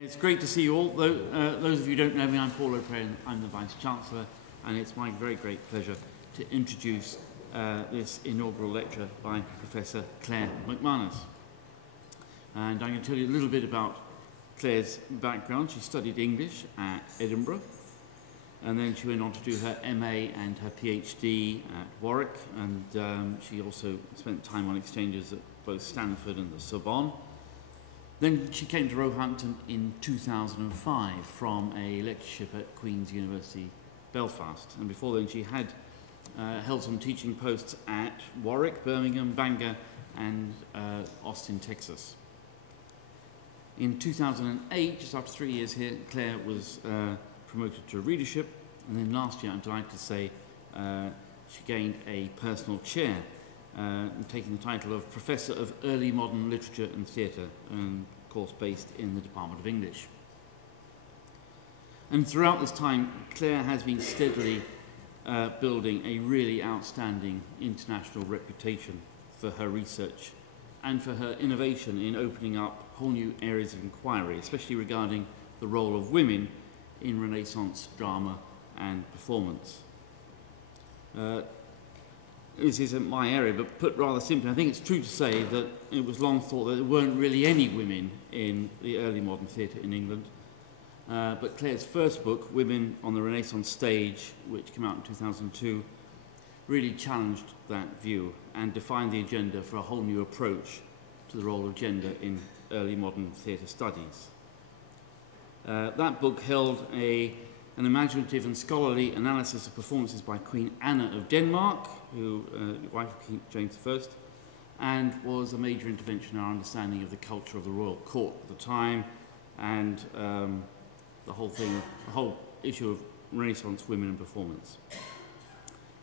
It's great to see you all. Those of you who don't know me, I'm Paul O'Prey, I'm the Vice-Chancellor, and it's my very great pleasure to introduce this inaugural lecture by Professor Clare McManus. And I'm going to tell you a little bit about Clare's background. She studied English at Edinburgh, and then she went on to do her MA and her PhD at Warwick, and she also spent time on exchanges at both Stanford and the Sorbonne. Then she came to Roehampton in 2005 from a lectureship at Queen's University, Belfast. And before then she had held some teaching posts at Warwick, Birmingham, Bangor and Austin, Texas. In 2008, just after 3 years here, Clare was promoted to readership. And then last year, I'm delighted to say, she gained a personal chair, taking the title of Professor of Early Modern Literature and Theatre, of course based in the Department of English. And throughout this time, Clare has been steadily building a really outstanding international reputation for her research and for her innovation in opening up whole new areas of inquiry, especially regarding the role of women in Renaissance drama and performance. This isn't my area, but put rather simply, I think it's true to say that it was long thought that there weren't really any women in the early modern theatre in England. But Clare's first book, Women on the Renaissance Stage, which came out in 2002, really challenged that view and defined the agenda for a whole new approach to the role of gender in early modern theatre studies. That book held an imaginative and scholarly analysis of performances by Queen Anna of Denmark, who wife of King James I, and was a major intervention in our understanding of the culture of the royal court at the time, and the whole issue of Renaissance women in performance.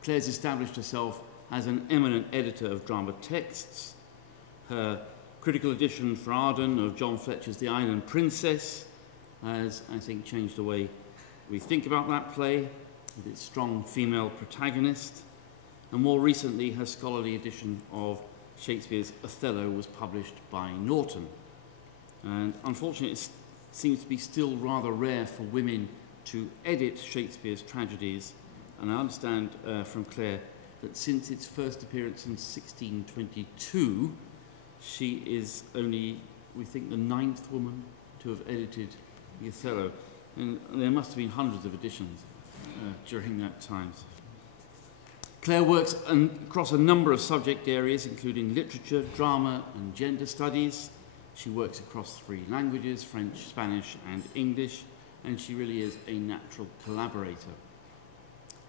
Clare's established herself as an eminent editor of drama texts. Her critical edition for Arden of John Fletcher's The Island Princess has, I think, changed the way we think about that play, with its strong female protagonist. And more recently, her scholarly edition of Shakespeare's Othello was published by Norton. And unfortunately, it seems to be still rather rare for women to edit Shakespeare's tragedies. And I understand from Clare that since its first appearance in 1622, she is only, we think, the 9th woman to have edited the Othello. And there must have been hundreds of editions during that time. Clare works across a number of subject areas, including literature, drama, and gender studies. She works across 3 languages, French, Spanish, and English, and she really is a natural collaborator.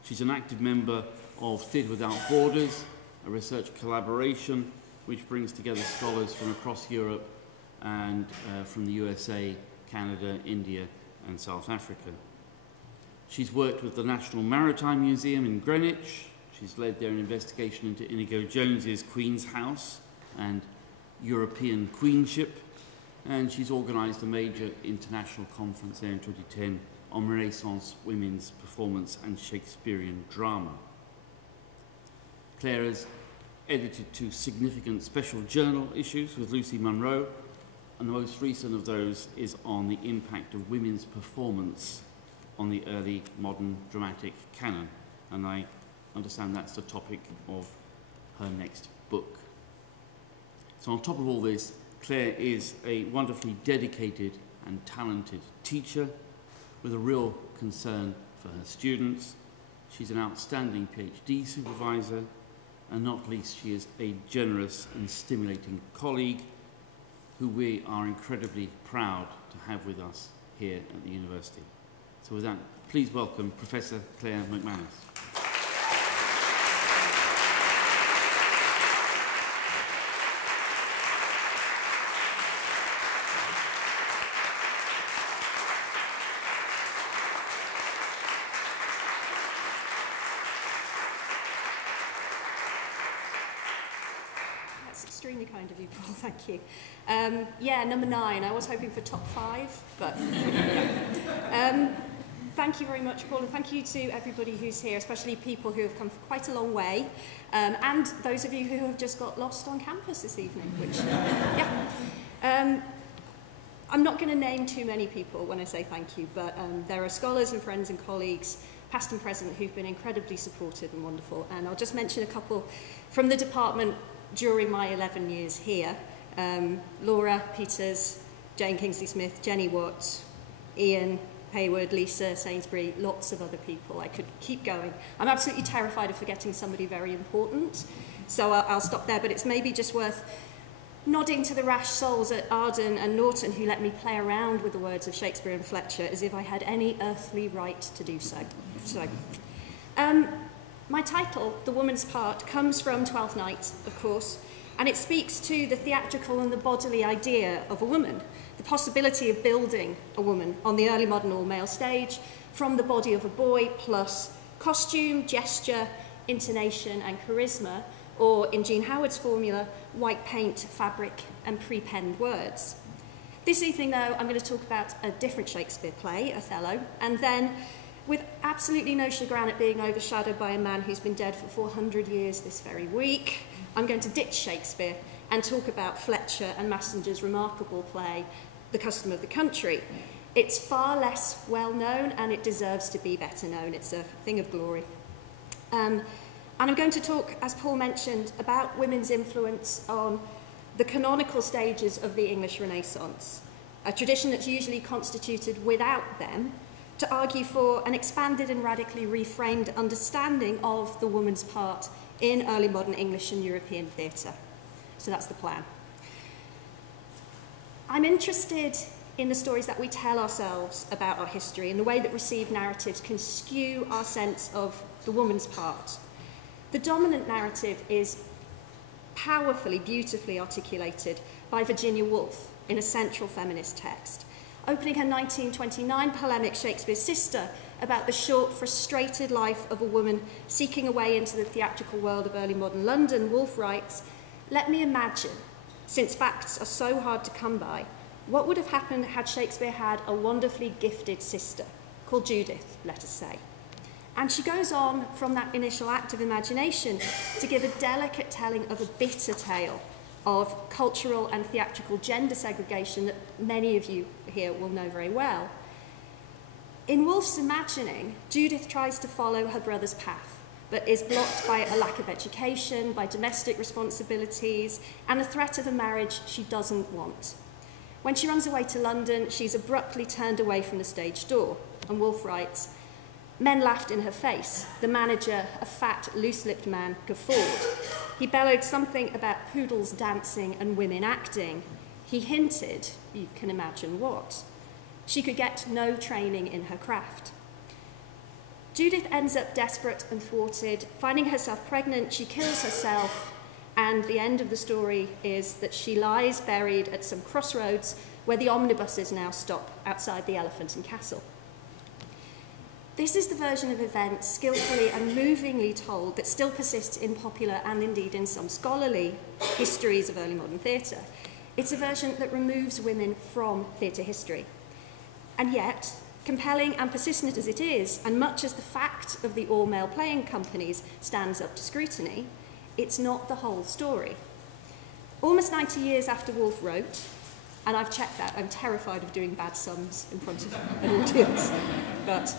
She's an active member of Theatre Without Borders, a research collaboration which brings together scholars from across Europe and from the USA, Canada, India, and South Africa. She's worked with the National Maritime Museum in Greenwich. She's led there an investigation into Inigo Jones's Queen's House and European Queenship, and she's organised a major international conference there in 2010 on Renaissance women's performance and Shakespearean drama. Clare has edited 2 significant special journal issues with Lucy Munro, and the most recent of those is on the impact of women's performance on the early modern dramatic canon. And I understand that's the topic of her next book. So on top of all this, Clare is a wonderfully dedicated and talented teacher with a real concern for her students. She's an outstanding PhD supervisor, and not least, she is a generous and stimulating colleague who we are incredibly proud to have with us here at the university. So with that, please welcome Professor Clare McManus. Extremely kind of you, Paul, thank you. Yeah, number 9. I was hoping for top 5, but thank you very much, Paul, and thank you to everybody who's here, especially people who have come quite a long way, and those of you who have just got lost on campus this evening, which, yeah. I'm not going to name too many people when I say thank you, but there are scholars and friends and colleagues, past and present, who've been incredibly supportive and wonderful. And I'll just mention a couple from the department during my 11 years here. Laura Peters, Jane Kingsley-Smith, Jenny Watt, Ian Hayward, Lisa Sainsbury, lots of other people. I could keep going. I'm absolutely terrified of forgetting somebody very important, so I'll stop there, but it's maybe just worth nodding to the rash souls at Arden and Norton who let me play around with the words of Shakespeare and Fletcher as if I had any earthly right to do so. My title, The Woman's Part, comes from Twelfth Night, of course, and it speaks to the theatrical and the bodily idea of a woman, the possibility of building a woman on the early modern all-male stage from the body of a boy plus costume, gesture, intonation and charisma, or in Jean Howard's formula, white paint, fabric and pre-penned words. This evening though, I'm going to talk about a different Shakespeare play, Othello, and then with absolutely no chagrin at being overshadowed by a man who's been dead for 400 years this very week, I'm going to ditch Shakespeare and talk about Fletcher and Massinger's remarkable play, The Custom of the Country. It's far less well known and it deserves to be better known. It's a thing of glory. And I'm going to talk, as Paul mentioned, about women's influence on the canonical stages of the English Renaissance, a tradition that's usually constituted without them, to argue for an expanded and radically reframed understanding of the woman's part in early modern English and European theatre. So that's the plan. I'm interested in the stories that we tell ourselves about our history and the way that received narratives can skew our sense of the woman's part. The dominant narrative is powerfully, beautifully articulated by Virginia Woolf in a central feminist text. Opening her 1929 polemic, Shakespeare's Sister, about the short, frustrated life of a woman seeking a way into the theatrical world of early modern London, Woolf writes, "Let me imagine, since facts are so hard to come by, what would have happened had Shakespeare had a wonderfully gifted sister, called Judith, let us say." And she goes on from that initial act of imagination to give a delicate telling of a bitter tale of cultural and theatrical gender segregation that many of you here will know very well. In Woolf's imagining, Judith tries to follow her brother's path, but is blocked by a lack of education, by domestic responsibilities, and the threat of a marriage she doesn't want. When she runs away to London, she's abruptly turned away from the stage door, and Woolf writes, "Men laughed in her face. The manager, a fat, loose-lipped man, guffawed. He bellowed something about poodles dancing and women acting. He hinted, you can imagine what. She could get no training in her craft." Judith ends up desperate and thwarted. Finding herself pregnant, she kills herself, and the end of the story is that she lies buried at some crossroads where the omnibuses now stop outside the Elephant and Castle. This is the version of events, skillfully and movingly told, that still persists in popular and indeed in some scholarly histories of early modern theatre. It's a version that removes women from theatre history. And yet, compelling and persistent as it is, and much as the fact of the all-male playing companies stands up to scrutiny, it's not the whole story. Almost 90 years after Woolf wrote, and I've checked that, I'm terrified of doing bad sums in front of an audience, but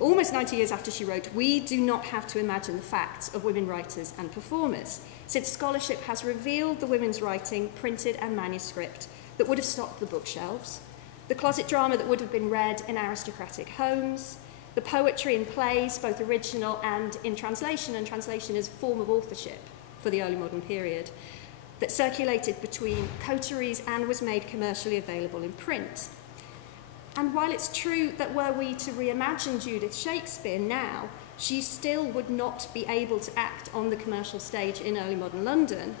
almost 90 years after she wrote, we do not have to imagine the facts of women writers and performers, since scholarship has revealed the women's writing, printed and manuscript, that would have stocked the bookshelves, the closet drama that would have been read in aristocratic homes, the poetry in plays, both original and in translation, and translation is a form of authorship for the early modern period, that circulated between coteries and was made commercially available in print. And while it's true that were we to reimagine Judith Shakespeare now, she still would not be able to act on the commercial stage in early modern London,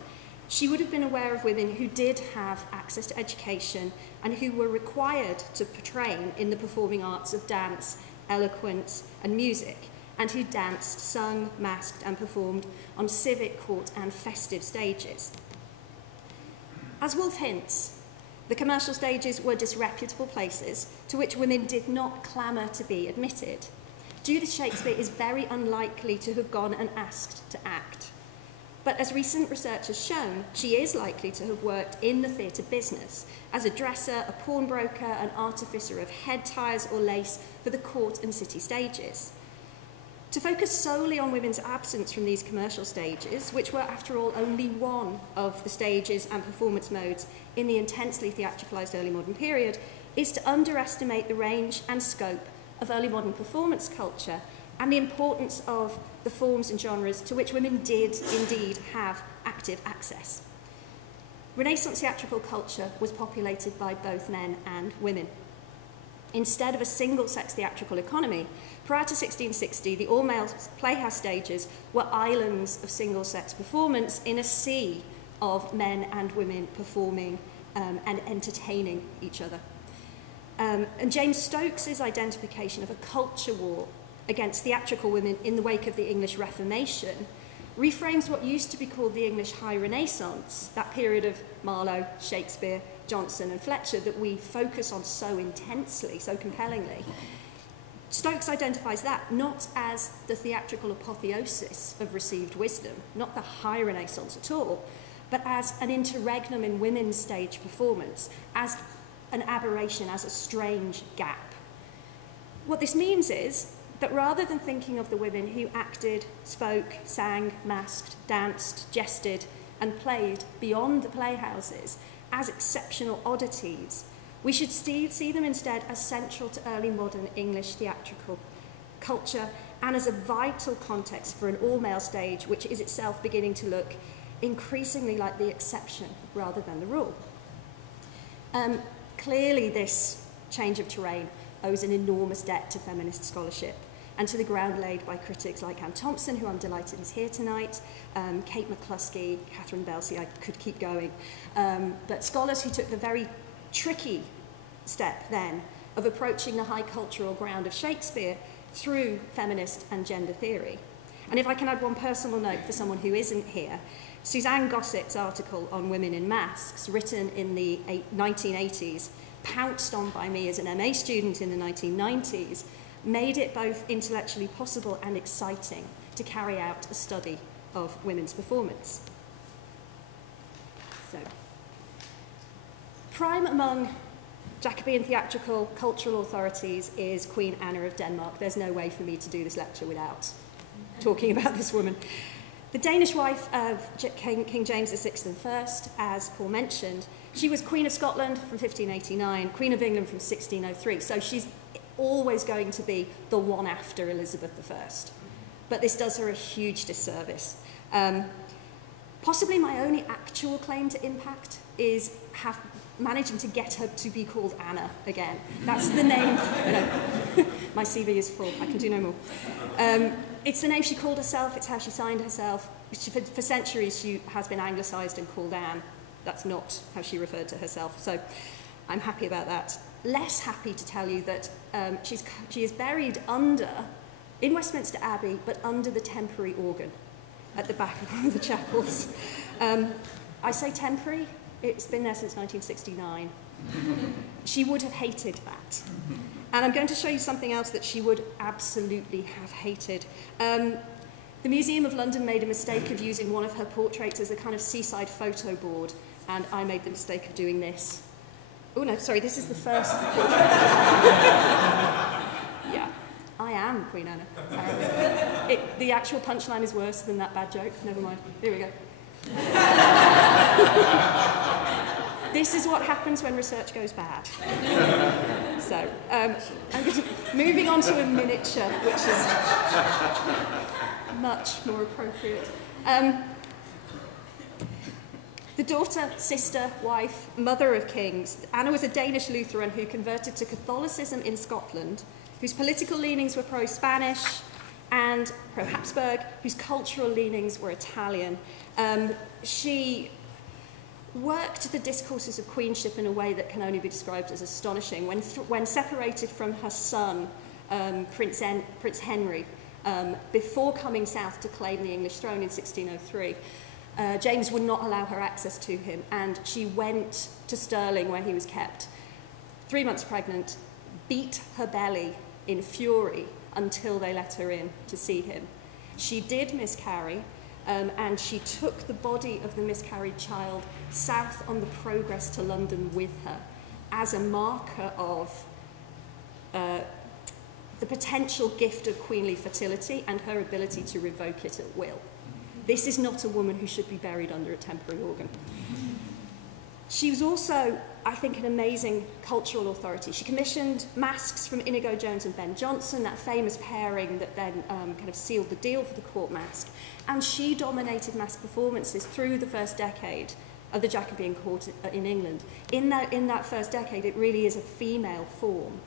she would have been aware of women who did have access to education and who were required to portray in the performing arts of dance, eloquence, and music, and who danced, sung, masked, and performed on civic, court, and festive stages. As Woolf hints, the commercial stages were disreputable places to which women did not clamour to be admitted. Judith Shakespeare is very unlikely to have gone and asked to act. But as recent research has shown, she is likely to have worked in the theatre business as a dresser, a pawnbroker, an artificer of head ties or lace for the court and city stages. To focus solely on women's absence from these commercial stages, which were, after all, only one of the stages and performance modes in the intensely theatricalised early modern period, is to underestimate the range and scope of early modern performance culture and the importance of the forms and genres to which women did indeed have active access. Renaissance theatrical culture was populated by both men and women. Instead of a single-sex theatrical economy, prior to 1660, the all-male playhouse stages were islands of single-sex performance in a sea of men and women performing and entertaining each other. And James Stokes's identification of a culture war against theatrical women in the wake of the English Reformation reframes what used to be called the English High Renaissance, that period of Marlowe, Shakespeare, Johnson and Fletcher that we focus on so intensely, so compellingly. Stokes identifies that not as the theatrical apotheosis of received wisdom, not the High Renaissance at all, but as an interregnum in women's stage performance, as an aberration, as a strange gap. What this means is that rather than thinking of the women who acted, spoke, sang, masked, danced, jested, and played beyond the playhouses as exceptional oddities, we should see them instead as central to early modern English theatrical culture and as a vital context for an all-male stage which is itself beginning to look increasingly like the exception rather than the rule. Clearly this change of terrain owes an enormous debt to feminist scholarship and to the ground laid by critics like Anne Thompson, who I'm delighted is here tonight, Kate McCluskey, Catherine Belsey, I could keep going, but scholars who took the very tricky step then of approaching the high cultural ground of Shakespeare through feminist and gender theory. And if I can add one personal note for someone who isn't here, Suzanne Gossett's article on women in masks, written in the 1980s, pounced on by me as an MA student in the 1990s, made it both intellectually possible and exciting to carry out a study of women's performance. So, prime among Jacobean theatrical cultural authorities is Queen Anna of Denmark. There's no way for me to do this lecture without talking about this woman. The Danish wife of King James VI I, as Paul mentioned, she was Queen of Scotland from 1589, Queen of England from 1603, so she's always going to be the one after Elizabeth I. But this does her a huge disservice. Possibly my only actual claim to impact is managing to get her to be called Anna again. That's the name. No, my CV is full, I can do no more. It's the name she called herself, it's how she signed herself. For centuries she has been anglicised and called Anne. That's not how she referred to herself, so I'm happy about that. Less happy to tell you that she is buried in Westminster Abbey, but under the temporary organ at the back of one of the chapels. I say temporary, it's been there since 1969. She would have hated that. And I'm going to show you something else that she would absolutely have hated. The Museum of London made a mistake of using one of her portraits as a kind of seaside photo board, and I made the mistake of doing this. Oh no, sorry, this is the first portrait. Yeah, I am Queen Anna. The actual punchline is worse than that bad joke, never mind. Here we go. This is what happens when research goes bad. So, moving on to a miniature, which is much more appropriate. The daughter, sister, wife, mother of kings, Anna was a Danish Lutheran who converted to Catholicism in Scotland, whose political leanings were pro-Spanish and pro-Habsburg, whose cultural leanings were Italian. She worked the discourses of queenship in a way that can only be described as astonishing. When separated from her son, Prince Henry, before coming south to claim the English throne in 1603, James would not allow her access to him, and she went to Stirling, where he was kept, 3 months pregnant, beat her belly in fury until they let her in to see him. She did miscarry, and she took the body of the miscarried child south on the progress to London with her as a marker of the potential gift of queenly fertility and her ability to revoke it at will. This is not a woman who should be buried under a temporary organ. She was also, I think, an amazing cultural authority. She commissioned masques from Inigo Jones and Ben Jonson, that famous pairing that then kind of sealed the deal for the court masque. And she dominated masque performances through the first decade of the Jacobean court in England. In that first decade, it really is a female form.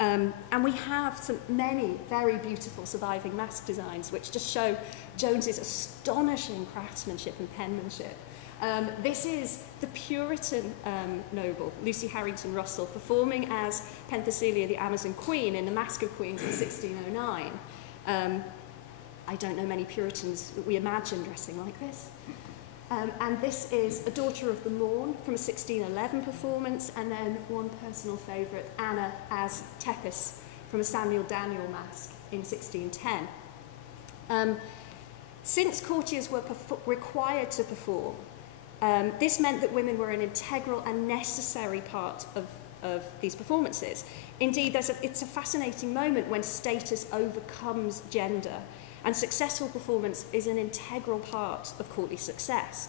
And we have many very beautiful surviving masque designs which just show Jones's astonishing craftsmanship and penmanship. This is the Puritan noble, Lucy Harrington Russell, performing as Penthesilea, the Amazon Queen, in the Masque of Queens in 1609. I don't know many Puritans that we imagine dressing like this. And this is A Daughter of the Morn from a 1611 performance, and then one personal favourite, Anna as Tethys from a Samuel Daniel masque in 1610. Since courtiers were required to perform, this meant that women were an integral and necessary part of these performances. Indeed, it's a fascinating moment when status overcomes gender, and successful performance is an integral part of courtly success.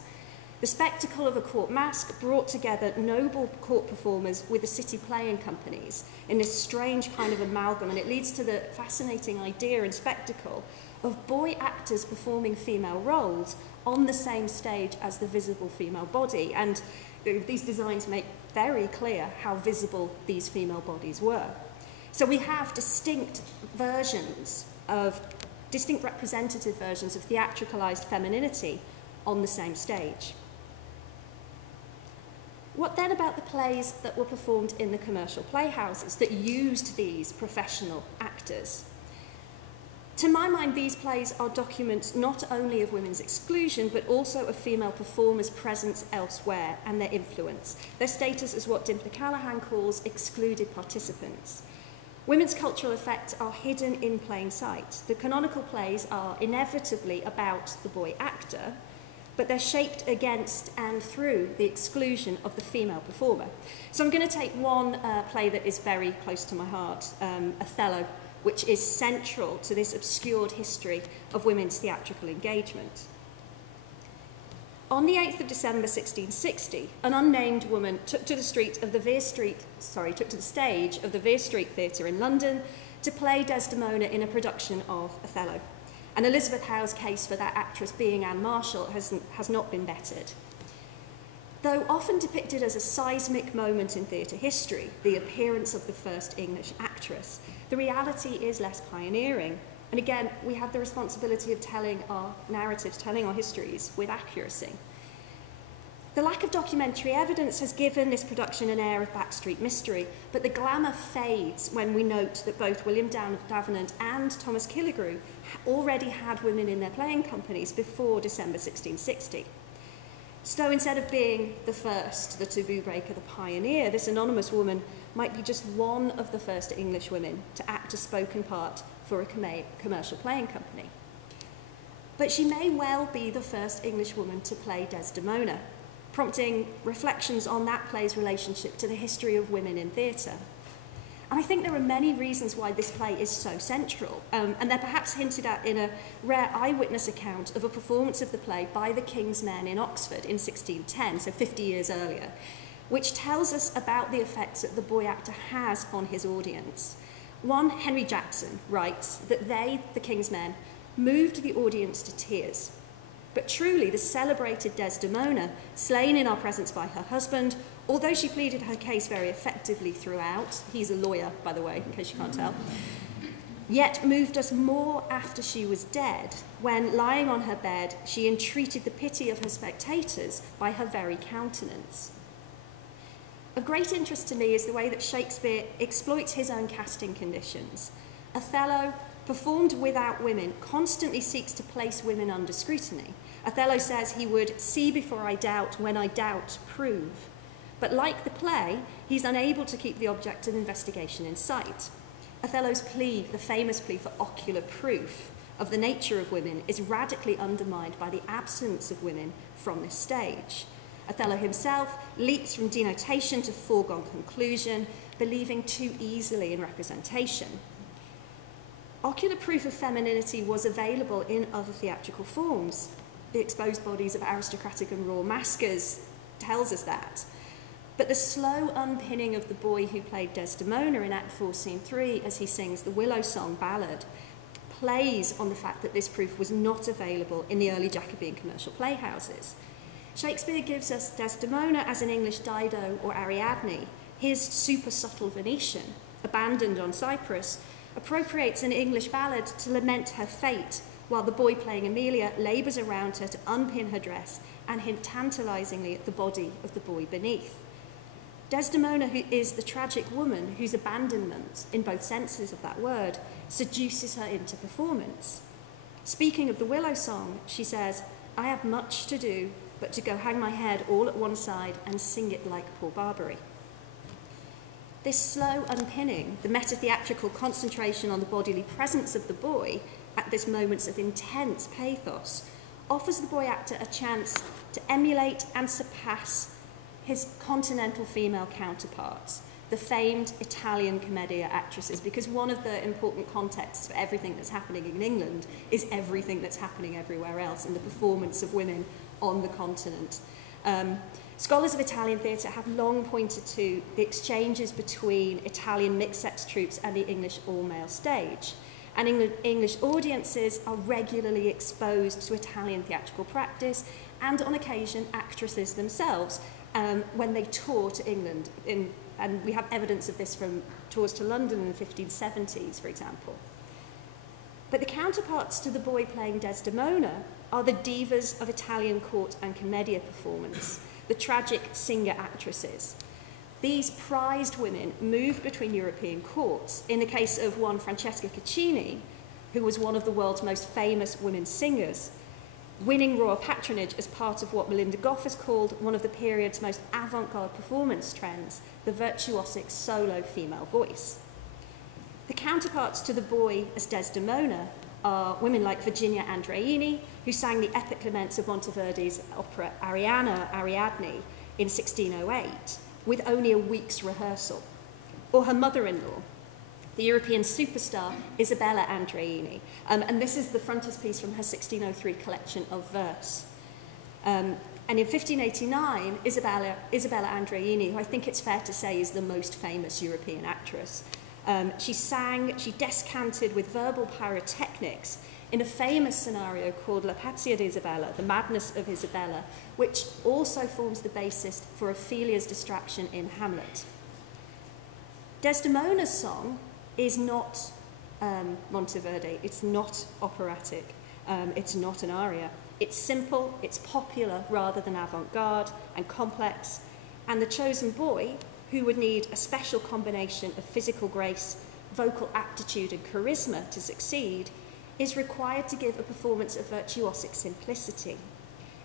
The spectacle of a court masque brought together noble court performers with the city playing companies in this strange kind of amalgam, and it leads to the fascinating idea and spectacle of boy actors performing female roles on the same stage as the visible female body. And these designs make very clear how visible these female bodies were. So we have distinct representative versions of theatricalized femininity on the same stage. What then about the plays that were performed in the commercial playhouses that used these professional actors? To my mind, these plays are documents not only of women's exclusion, but also of female performers' presence elsewhere and their influence. Their status as what Dimpler Callahan calls excluded participants. Women's cultural effects are hidden in plain sight. The canonical plays are inevitably about the boy actor, but they're shaped against and through the exclusion of the female performer. So I'm going to take one play that is very close to my heart, Othello, which is central to this obscured history of women's theatrical engagement. On the 8th of December 1660, an unnamed woman took to the stage of the Vere Street Theatre in London to play Desdemona in a production of Othello. And Elizabeth Howe's case for that actress being Anne Marshall has not been bettered. Though often depicted as a seismic moment in theatre history, the appearance of the first English actress, the reality is less pioneering. And again, we have the responsibility of telling our narratives, telling our histories with accuracy. The lack of documentary evidence has given this production an air of backstreet mystery, but the glamour fades when we note that both William Davenant and Thomas Killigrew already had women in their playing companies before December 1660. So instead of being the first, the taboo breaker, the pioneer, this anonymous woman might be just one of the first English women to act a spoken part for a commercial playing company. But she may well be the first English woman to play Desdemona, prompting reflections on that play's relationship to the history of women in theatre. And I think there are many reasons why this play is so central, and they're perhaps hinted at in a rare eyewitness account of a performance of the play by the King's Men in Oxford in 1610, so 50 years earlier, which tells us about the effects that the boy actor has on his audience. One, Henry Jackson, writes that they, the King's Men, moved the audience to tears. But truly, the celebrated Desdemona, slain in our presence by her husband, although she pleaded her case very effectively throughout, he's a lawyer, by the way, in case you can't tell, yet moved us more after she was dead, when, lying on her bed, she entreated the pity of her spectators by her very countenance. Of great interest to me is the way that Shakespeare exploits his own casting conditions. Othello, performed without women, constantly seeks to place women under scrutiny. Othello says he would see before I doubt, when I doubt, prove. But like the play, he's unable to keep the object of investigation in sight. Othello's plea, the famous plea for ocular proof, of the nature of women is radically undermined by the absence of women from this stage. Othello himself leaps from denotation to foregone conclusion, believing too easily in representation. Ocular proof of femininity was available in other theatrical forms. The exposed bodies of aristocratic and royal maskers tells us that. But the slow unpinning of the boy who played Desdemona in Act 4, Scene 3, as he sings the Willow Song ballad, plays on the fact that this proof was not available in the early Jacobean commercial playhouses. Shakespeare gives us Desdemona as an English Dido or Ariadne, his super subtle Venetian, abandoned on Cyprus, appropriates an English ballad to lament her fate, while the boy playing Emilia labours around her to unpin her dress and hint tantalisingly at the body of the boy beneath. Desdemona, who is the tragic woman whose abandonment, in both senses of that word, seduces her into performance. Speaking of the Willow Song, she says, "I have much to do, but to go hang my head all at one side and sing it like poor Barbary." This slow unpinning, the meta-theatrical concentration on the bodily presence of the boy at this moments of intense pathos, offers the boy actor a chance to emulate and surpass his continental female counterparts, the famed Italian Commedia actresses, because one of the important contexts for everything that's happening in England is everything that's happening everywhere else in the performance of women on the continent. Scholars of Italian theatre have long pointed to the exchanges between Italian mixed-sex troupes and the English all-male stage. And English audiences are regularly exposed to Italian theatrical practice and, on occasion, actresses themselves when they tour to England. And we have evidence of this from tours to London in the 1570s, for example. But the counterparts to the boy playing Desdemona are the divas of Italian court and commedia performance, the tragic singer actresses. These prized women moved between European courts. In the case of one Francesca Caccini, who was one of the world's most famous women singers, winning royal patronage as part of what Melinda Gough has called one of the period's most avant-garde performance trends, the virtuosic solo female voice. The counterparts to the boy as Desdemona are women like Virginia Andreini, who sang the epic laments of Monteverdi's opera Ariadne in 1608, with only a week's rehearsal, or her mother-in-law, the European superstar Isabella Andreini. And this is the frontispiece from her 1603 collection of verse. And in 1589, Isabella Andreini, who I think it's fair to say is the most famous European actress, she descanted with verbal pyrotechnics in a famous scenario called La Pazzia di Isabella, the Madness of Isabella, which also forms the basis for Ophelia's distraction in Hamlet. Desdemona's song is not Monteverdi, it's not operatic, it's not an aria. It's simple, it's popular rather than avant-garde and complex, and the chosen boy, who would need a special combination of physical grace, vocal aptitude and charisma to succeed, is required to give a performance of virtuosic simplicity,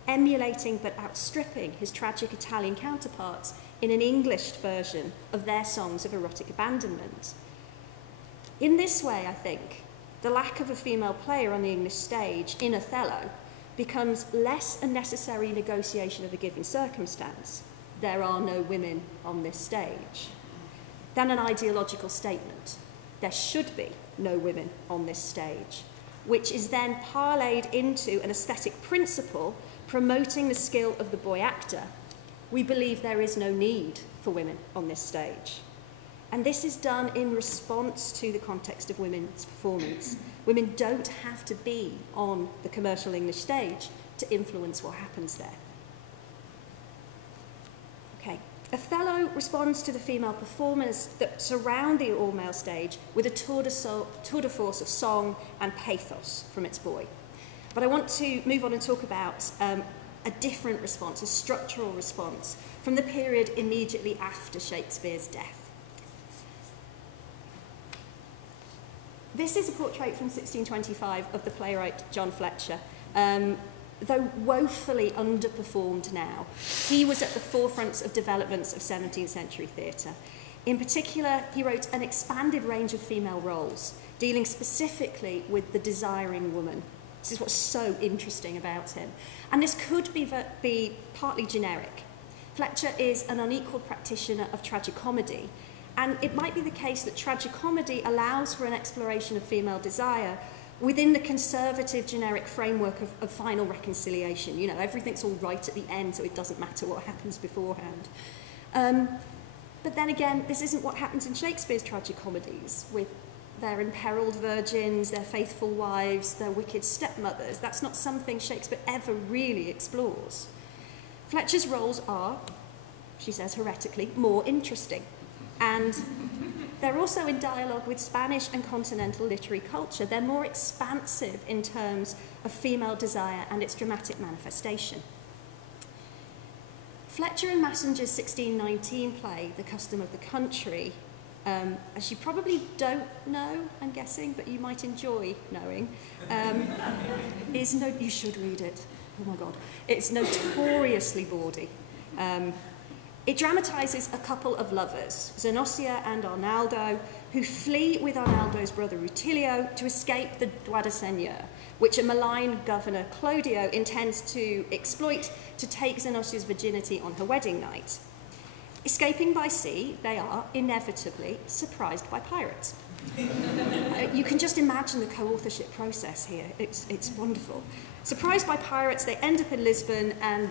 emulating but outstripping his tragic Italian counterparts in an English version of their songs of erotic abandonment. In this way, I think, the lack of a female player on the English stage in Othello becomes less a necessary negotiation of a given circumstance, there are no women on this stage, than an ideological statement, there should be no women on this stage, which is then parlayed into an aesthetic principle promoting the skill of the boy actor. We believe there is no need for women on this stage. And this is done in response to the context of women's performance. Women don't have to be on the commercial English stage to influence what happens there. Okay. Othello responds to the female performers that surround the all-male stage with a tour de force of song and pathos from its boy. But I want to move on and talk about a different response, a structural response, from the period immediately after Shakespeare's death. This is a portrait from 1625 of the playwright John Fletcher. Though woefully underperformed now, he was at the forefront of developments of 17th century theatre. In particular, he wrote an expanded range of female roles, dealing specifically with the desiring woman. This is what's so interesting about him. And this could be partly generic. Fletcher is an unequal practitioner of tragicomedy, and it might be the case that tragicomedy allows for an exploration of female desire within the conservative generic framework of final reconciliation. You know, everything's all right at the end, so it doesn't matter what happens beforehand. But then again, this isn't what happens in Shakespeare's tragicomedies, with their imperiled virgins, their faithful wives, their wicked stepmothers. That's not something Shakespeare ever really explores. Fletcher's roles are, she says heretically, more interesting. And they're also in dialogue with Spanish and continental literary culture. They're more expansive in terms of female desire and its dramatic manifestation. Fletcher and Massinger's 1619 play, The Custom of the Country, as you probably don't know, I'm guessing, but you might enjoy knowing, you should read it. Oh my God. It's notoriously bawdy. It dramatises a couple of lovers, Zenobia and Arnaldo, who flee with Arnaldo's brother Rutilio to escape the droit de seigneur, which a malign governor Clodio intends to exploit to take Zenobia's virginity on her wedding night. Escaping by sea, they are inevitably surprised by pirates. You can just imagine the co-authorship process here. It's wonderful. Surprised by pirates, they end up in Lisbon, and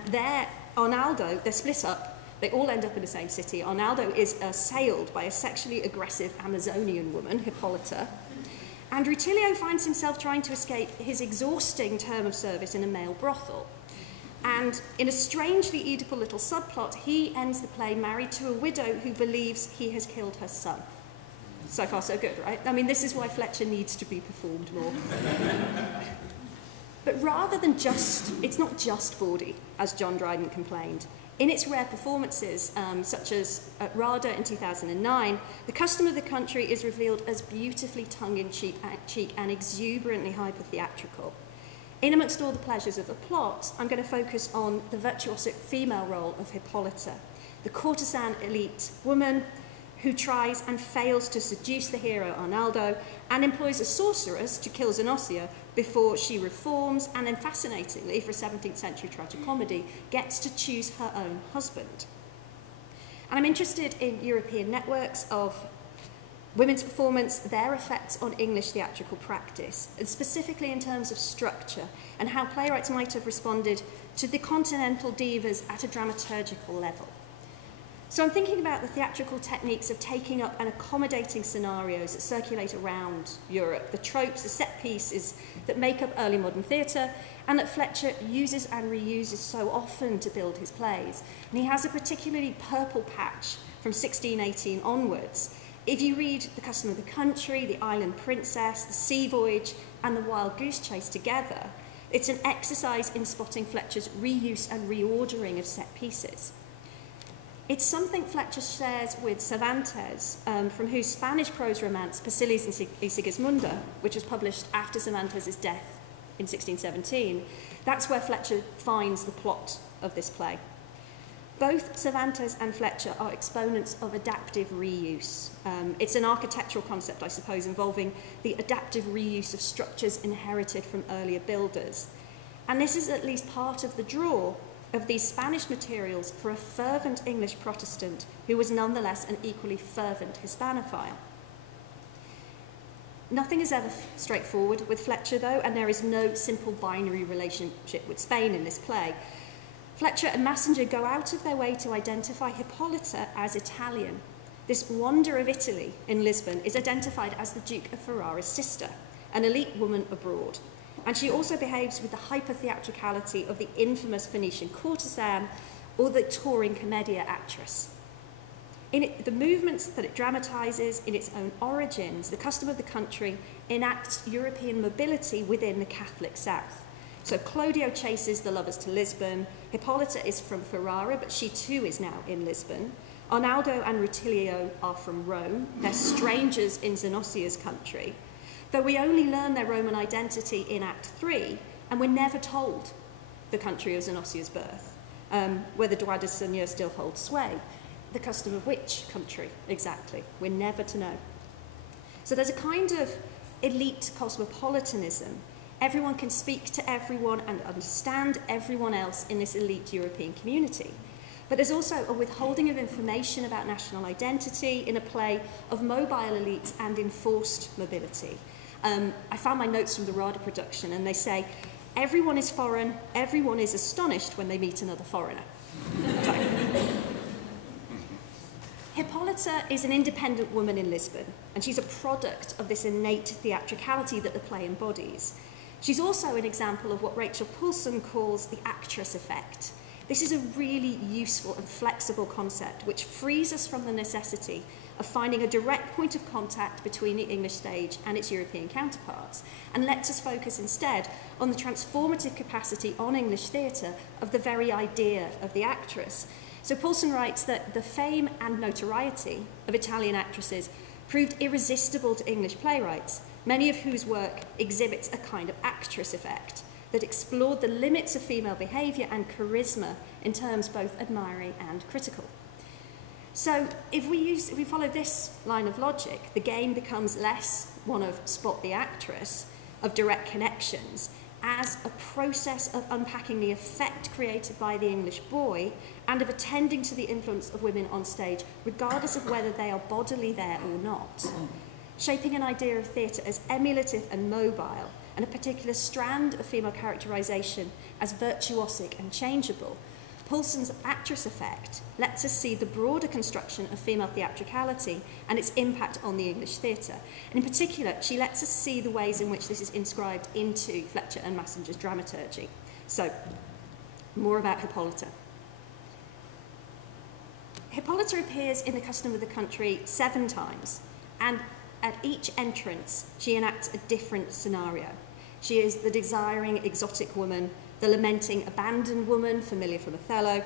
Arnaldo, they're split up. They all end up in the same city. Arnaldo is assailed by a sexually aggressive Amazonian woman, Hippolyta, and Rutilio finds himself trying to escape his exhausting term of service in a male brothel. And in a strangely Oedipal little subplot, he ends the play married to a widow who believes he has killed her son. So far, so good, right? I mean, this is why Fletcher needs to be performed more. But rather than it's not just bawdy, as John Dryden complained. In its rare performances, such as at RADA in 2009, The Custom of the Country is revealed as beautifully tongue-in-cheek and exuberantly hyper-theatrical. In amongst all the pleasures of the plot, I'm going to focus on the virtuosic female role of Hippolyta, the courtesan elite woman who tries and fails to seduce the hero Arnaldo and employs a sorceress to kill Zenobia before she reforms and then, fascinatingly, for a 17th century tragicomedy, gets to choose her own husband. And I'm interested in European networks of women's performance, their effects on English theatrical practice, and specifically in terms of structure and how playwrights might have responded to the continental divas at a dramaturgical level. So I'm thinking about the theatrical techniques of taking up and accommodating scenarios that circulate around Europe, the tropes, the set pieces that make up early modern theatre, and that Fletcher uses and reuses so often to build his plays. And he has a particularly purple patch from 1618 onwards. If you read The Custom of the Country, The Island Princess, The Sea Voyage, and The Wild Goose Chase together, it's an exercise in spotting Fletcher's reuse and reordering of set pieces. It's something Fletcher shares with Cervantes, from whose Spanish prose romance, Persiles y Sigismunda, which was published after Cervantes' death in 1617. That's where Fletcher finds the plot of this play. Both Cervantes and Fletcher are exponents of adaptive reuse. It's an architectural concept, I suppose, involving the adaptive reuse of structures inherited from earlier builders. And this is at least part of the draw of these Spanish materials for a fervent English Protestant who was nonetheless an equally fervent Hispanophile. Nothing is ever straightforward with Fletcher, though, and there is no simple binary relationship with Spain in this play. Fletcher and Massinger go out of their way to identify Hippolyta as Italian. This wonder of Italy in Lisbon is identified as the Duke of Ferrara's sister, an elite woman abroad. And she also behaves with the hyper-theatricality of the infamous Phoenician courtesan or the touring Commedia actress. In the movements that it dramatises, in its own origins, The Custom of the Country enacts European mobility within the Catholic South. So Clodio chases the lovers to Lisbon, Hippolyta is from Ferrara, but she too is now in Lisbon. Arnaldo and Rutilio are from Rome, they're strangers in Zenobia's country, though we only learn their Roman identity in Act 3, and we're never told the country of Zenobia's birth, where the droit de seigneur still holds sway. The custom of which country, exactly? We're never to know. So there's a kind of elite cosmopolitanism. Everyone can speak to everyone and understand everyone else in this elite European community. But there's also a withholding of information about national identity in a play of mobile elites and enforced mobility. I found my notes from the RADA production, and they say, everyone is foreign, everyone is astonished when they meet another foreigner. Hippolyta is an independent woman in Lisbon, and she's a product of this innate theatricality that the play embodies. She's also an example of what Rachel Poulsen calls the actress effect. This is a really useful and flexible concept which frees us from the necessity of finding a direct point of contact between the English stage and its European counterparts, and lets us focus instead on the transformative capacity on English theatre of the very idea of the actress. So Poulsen writes that the fame and notoriety of Italian actresses proved irresistible to English playwrights, many of whose work exhibits a kind of actress effect that explored the limits of female behaviour and charisma in terms both admiring and critical. So if we follow this line of logic, the game becomes less one of spot the actress, of direct connections, as a process of unpacking the effect created by the English boy and of attending to the influence of women on stage, regardless of whether they are bodily there or not. Shaping an idea of theatre as emulative and mobile, and a particular strand of female characterisation as virtuosic and changeable, Poulsen's actress effect lets us see the broader construction of female theatricality and its impact on the English theatre. And in particular, she lets us see the ways in which this is inscribed into Fletcher and Massinger's dramaturgy. So, more about Hippolyta. Hippolyta appears in The Custom of the Country 7 times, and at each entrance, she enacts a different scenario. She is the desiring exotic woman, the lamenting abandoned woman, familiar from Othello,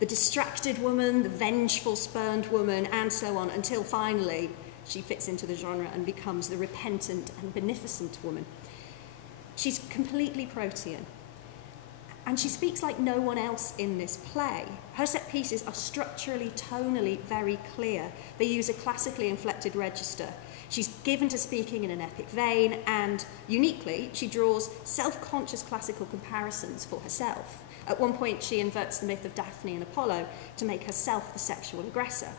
the distracted woman, the vengeful spurned woman, and so on, until finally she fits into the genre and becomes the repentant and beneficent woman. She's completely protean, and she speaks like no one else in this play. Her set pieces are structurally, tonally very clear. They use a classically inflected register. She's given to speaking in an epic vein, and uniquely, she draws self-conscious classical comparisons for herself. At one point, she inverts the myth of Daphne and Apollo to make herself the sexual aggressor.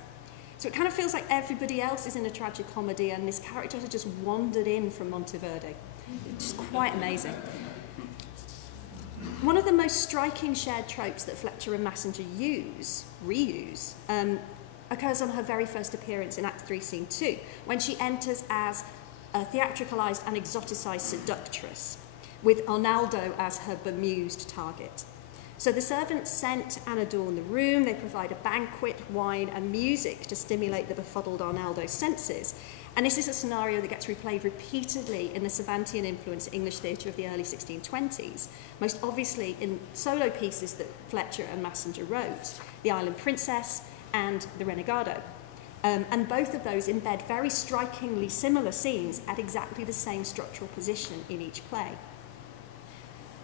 So it kind of feels like everybody else is in a tragic comedy, and this character has just wandered in from Monteverdi. It's just quite amazing. One of the most striking shared tropes that Fletcher and Massinger reuse, occurs on her very first appearance in Act 3, Scene 2, when she enters as a theatricalised and exoticised seductress, with Arnaldo as her bemused target. So the servants scent and adorn the room, they provide a banquet, wine and music to stimulate the befuddled Arnaldo's senses, and this is a scenario that gets replayed repeatedly in the Cervantian-influenced English theatre of the early 1620s, most obviously in solo pieces that Fletcher and Massinger wrote, The Island Princess and The Renegado. And both of those embed very strikingly similar scenes at exactly the same structural position in each play.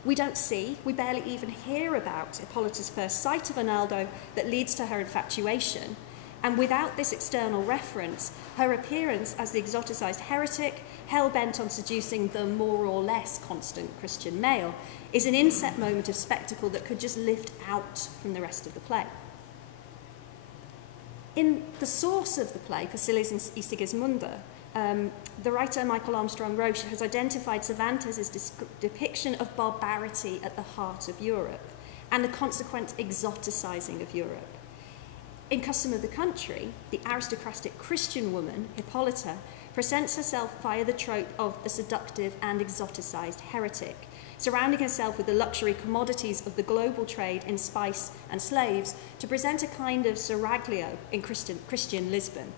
We don't see, we barely even hear about Hippolyta's first sight of Arnaldo that leads to her infatuation, and without this external reference, her appearance as the exoticised heretic, hell-bent on seducing the more or less constant Christian male, is an inset moment of spectacle that could just lift out from the rest of the play. In the source of the play, Persilius and Sigismunda, the writer Michael Armstrong Roche has identified Cervantes' depiction of barbarity at the heart of Europe and the consequent exoticizing of Europe. In Custom of the Country, the aristocratic Christian woman, Hippolyta, presents herself via the trope of the seductive and exoticized heretic, surrounding herself with the luxury commodities of the global trade in spice and slaves to present a kind of seraglio in Christian Lisbon.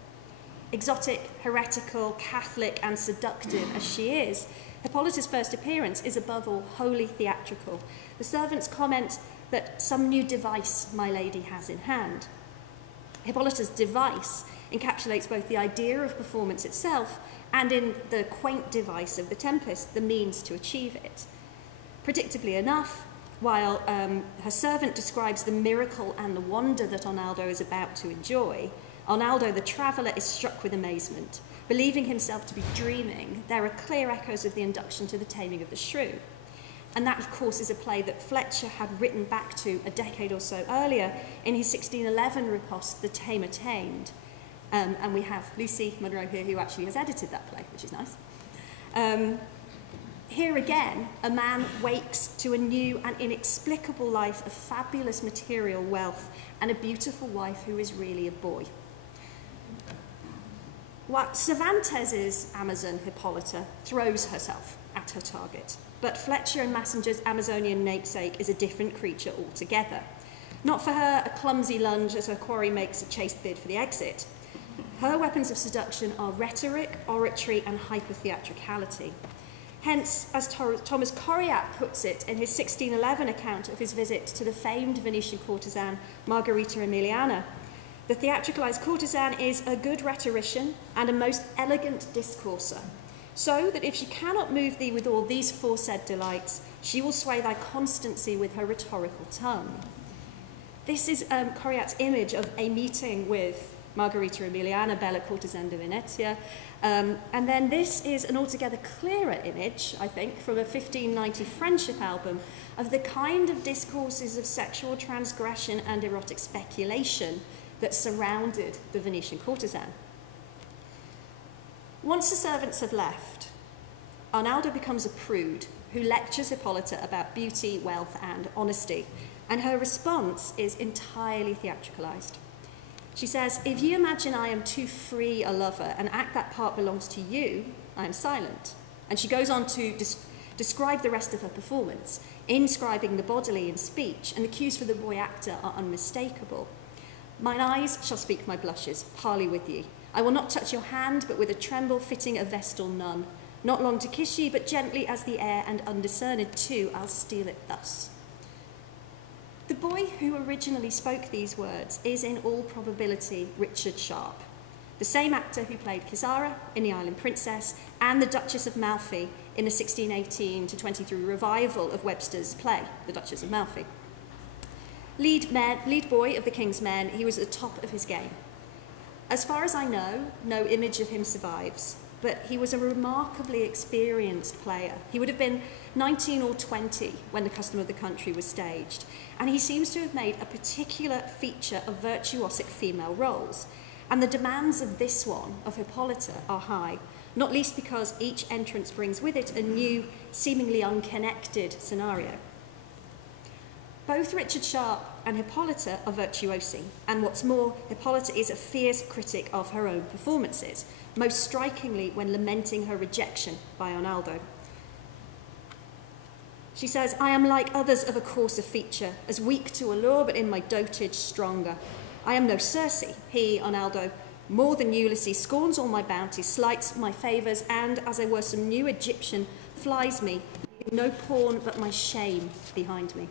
Exotic, heretical, Catholic and seductive as she is, Hippolyta's first appearance is above all wholly theatrical. The servants comment that some new device my lady has in hand. Hippolyta's device encapsulates both the idea of performance itself and, in the quaint device of the Tempest, the means to achieve it. Predictably enough, while her servant describes the miracle and the wonder that Arnaldo is about to enjoy, Arnaldo the traveller is struck with amazement. Believing himself to be dreaming, there are clear echoes of the induction to The Taming of the Shrew. And that, of course, is a play that Fletcher had written back to a decade or so earlier in his 1611 riposte, The Tamer Tamed. And we have Lucy Munro here, who actually has edited that play, which is nice. Here again, a man wakes to a new and inexplicable life of fabulous material wealth and a beautiful wife who is really a boy. Cervantes's Amazon, Hippolyta, throws herself at her target, but Fletcher and Massinger's Amazonian namesake is a different creature altogether. Not for her a clumsy lunge as her quarry makes a chaste bid for the exit. Her weapons of seduction are rhetoric, oratory, and hypertheatricality. Hence, as Thomas Coriat puts it in his 1611 account of his visit to the famed Venetian courtesan Margherita Emiliana, the theatricalized courtesan is a good rhetorician and a most elegant discourser, so that if she cannot move thee with all these foresaid delights, she will sway thy constancy with her rhetorical tongue. This is Coriat's image of a meeting with Margherita Emiliana, bella courtesan de Venezia, and then this is an altogether clearer image, I think, from a 1590 Friendship album of the kind of discourses of sexual transgression and erotic speculation that surrounded the Venetian courtesan. Once the servants have left, Arnaldo becomes a prude who lectures Hippolyta about beauty, wealth, and honesty, and her response is entirely theatricalized. She says, "If you imagine I am too free a lover and act that part belongs to you, I am silent." And she goes on to describe the rest of her performance, inscribing the bodily in speech, and the cues for the boy actor are unmistakable. "Mine eyes shall speak my blushes, parley with ye. I will not touch your hand, but with a tremble fitting a vestal nun. Not long to kiss ye, but gently as the air, and undiscerned too, I'll steal it thus." The boy who originally spoke these words is in all probability Richard Sharp, the same actor who played Kisara in The Island Princess and the Duchess of Malfi in the 1618-23 revival of Webster's play, The Duchess of Malfi. Lead boy of the King's Men, he was at the top of his game. As far as I know, no image of him survives, but he was a remarkably experienced player. He would have been 19 or 20 when The Custom of the Country was staged, and he seems to have made a particular feature of virtuosic female roles. And the demands of this one, of Hippolyta, are high, not least because each entrance brings with it a new, seemingly unconnected scenario. Both Richard Sharp and Hippolyta are virtuosi, and what's more, Hippolyta is a fierce critic of her own performances, most strikingly when lamenting her rejection by Arnaldo. She says, "I am like others of a coarser feature, as weak to allure, but in my dotage stronger. I am no Circe, he, Arnaldo, more than Ulysses, scorns all my bounties, slights my favours, and, as I were some new Egyptian, flies me, leaving no pawn but my shame behind me."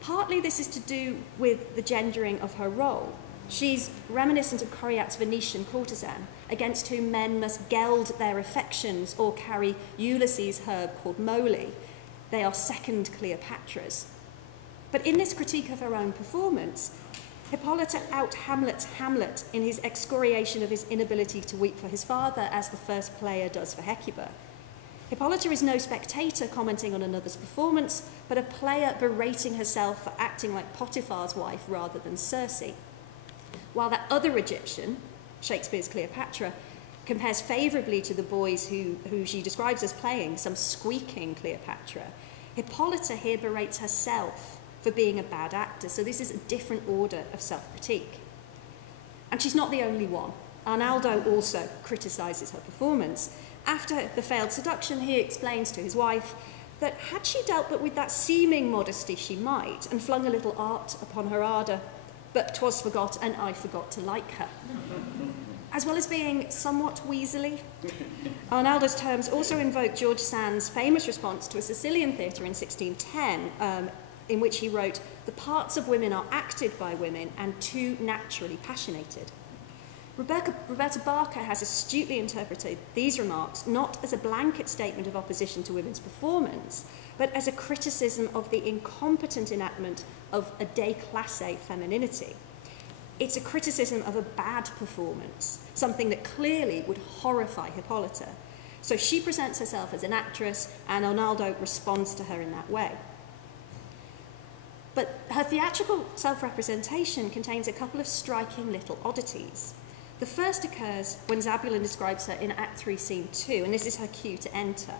Partly this is to do with the gendering of her role. She's reminiscent of Coriat's Venetian courtesan, against whom men must geld their affections or carry Ulysses' herb called moly. They are second Cleopatras. But in this critique of her own performance, Hippolyta out-Hamlets Hamlet in his excoriation of his inability to weep for his father, as the first player does for Hecuba. Hippolyta is no spectator commenting on another's performance, but a player berating herself for acting like Potiphar's wife rather than Circe. While that other Egyptian, Shakespeare's Cleopatra, compares favourably to the boys who she describes as playing some squeaking Cleopatra, Hippolyta here berates herself for being a bad actor, so this is a different order of self-critique. And she's not the only one. Arnaldo also criticises her performance. After the failed seduction, he explains to his wife that had she dealt but with that seeming modesty she might, and flung a little art upon her ardour, but 'twas forgot and I forgot to like her. As well as being somewhat weaselly, Arnaldo's terms also invoke George Sand's famous response to a Sicilian theatre in 1610, in which he wrote, "The parts of women are acted by women and too naturally passionated." Roberta Barker has astutely interpreted these remarks not as a blanket statement of opposition to women's performance, but as a criticism of the incompetent enactment of a déclassée femininity. It's a criticism of a bad performance, something that clearly would horrify Hippolyta. So she presents herself as an actress, and Arnaldo responds to her in that way. But her theatrical self-representation contains a couple of striking little oddities. The first occurs when Zabulon describes her in Act 3, Scene 2, and this is her cue to enter.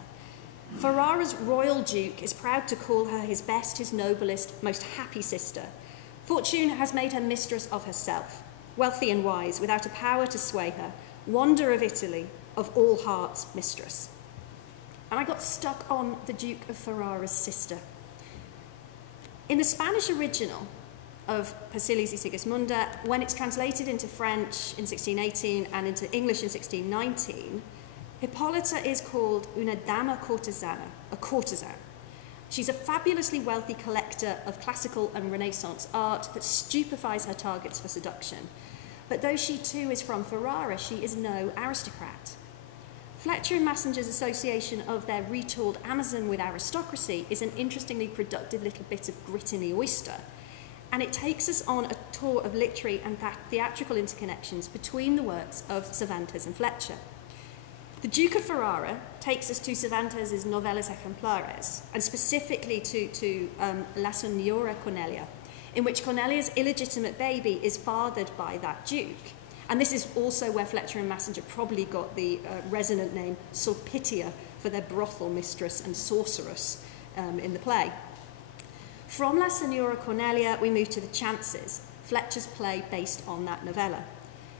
Ferrara's royal duke is proud to call her his best, his noblest, most happy sister. Fortune has made her mistress of herself, wealthy and wise, without a power to sway her, wonder of Italy, of all hearts mistress. And I got stuck on the Duke of Ferrara's sister. In the Spanish original of Persiles y Sigismunda, when it's translated into French in 1618 and into English in 1619, Hippolyta is called una dama cortesana, a courtesan. She's a fabulously wealthy collector of classical and Renaissance art that stupefies her targets for seduction. But though she too is from Ferrara, she is no aristocrat. Fletcher and Massinger's association of their retooled Amazon with aristocracy is an interestingly productive little bit of grit in the oyster, and it takes us on a tour of literary and theatrical interconnections between the works of Cervantes and Fletcher. The Duke of Ferrara takes us to Cervantes' Novelas Ejemplares, and specifically to La Señora Cornelia, in which Cornelia's illegitimate baby is fathered by that duke. And this is also where Fletcher and Massinger probably got the resonant name Sulpitia for their brothel mistress and sorceress in the play. From La Señora Cornelia, we move to The Chances, Fletcher's play based on that novella.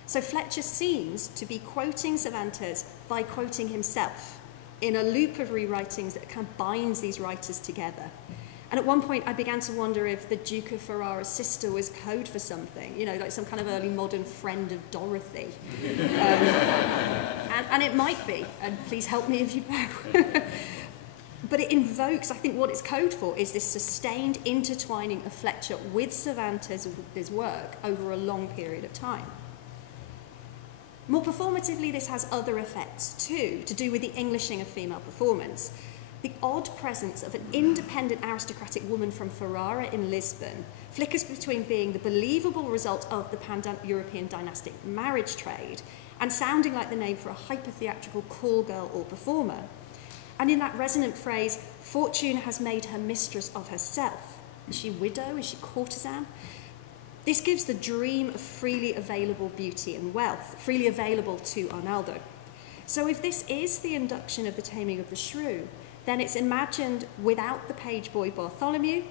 So Fletcher seems to be quoting Cervantes by quoting himself in a loop of rewritings that kind of binds these writers together. And at one point I began to wonder if the Duke of Ferrara's sister was code for something, you know, like some kind of early modern friend of Dorothy. And it might be, and please help me if you know. But it invokes, I think what it's code for is this sustained intertwining of Fletcher with Cervantes' work over a long period of time. More performatively, this has other effects too, to do with the Englishing of female performance. The odd presence of an independent aristocratic woman from Ferrara in Lisbon flickers between being the believable result of the pan-European dynastic marriage trade and sounding like the name for a hyper-theatrical call girl or performer. And in that resonant phrase, fortune has made her mistress of herself. Is she widow? Is she courtesan? This gives the dream of freely available beauty and wealth, freely available to Arnaldo. So if this is the induction of the Taming of the Shrew, then it's imagined without the page boy Bartholomew